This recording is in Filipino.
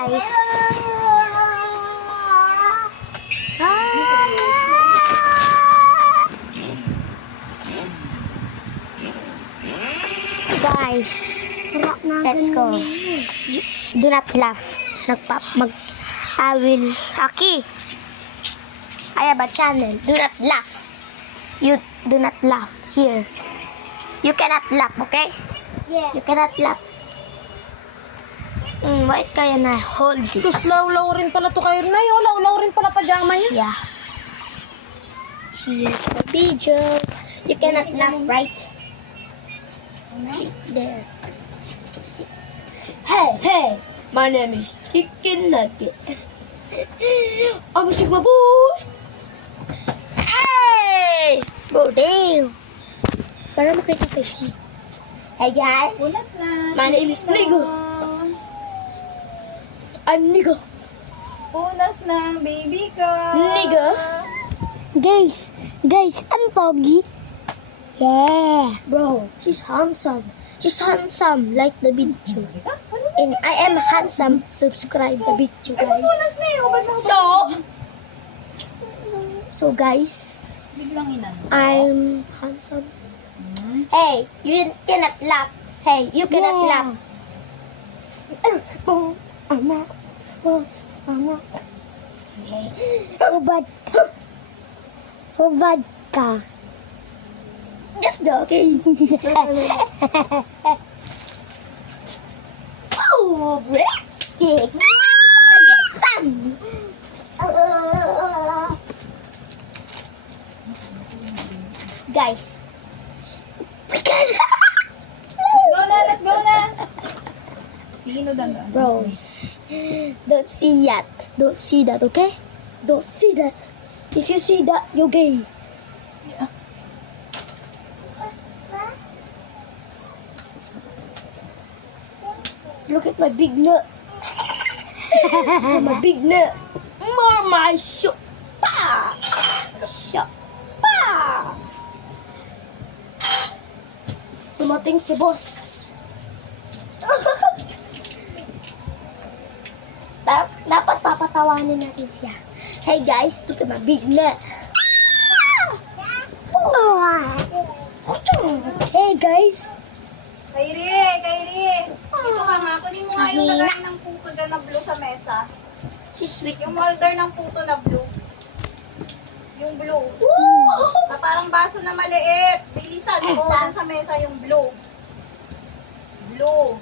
Guys. Guys, let's go. Do not laugh. I will, Aki. I have a channel. Do not laugh. You do not laugh here. You cannot laugh, okay? Yeah. You cannot laugh. Wait kaya na. Hold this. Sus, law rin pala to kayo na yun. Law rin pala pajama niya. Yeah. Here's the video. You cannot laugh, right? Sit there. Sit. Hey. My name is Chicken Nugget. I'm a Sigma boy. Hey! Bro, damn. Para makita fish. Hey guys. Punas na. My name is Nigo. I'm Nigo. Punas na, baby ko. Nigo. Guys, I'm Pogi. Yeah. Bro, she's handsome. She's handsome, like the video. And I am handsome. Subscribe the video, Punas guys. na yun. Ba't na- So guys, Biglang inan. I'm handsome. Hey, you cannot laugh. Hey, you cannot laugh. Hubad ka. Just joking. Oh, breadstick. Get some. Guys, we can. Let's go na. Sino dandan? Bro, don't see that. Don't see that, okay? Don't see that. If you see that, you're gay. Yeah. Look at my big nut. This is my big nut. Mama, shut pa. Shut pa. Dumating si boss. Dapat papatawanin natin siya. Hey guys, look at my big nut. Hey guys. Kairi. Ito ka nga. Kunin mo nga yung Mahina. lagay ng puto dyan na blue sa mesa. She's sweet. Yung molder ng puto na blue. Yung blue. Na parang baso na maliit. Bilisan mo sa mesa yung blue. Blue.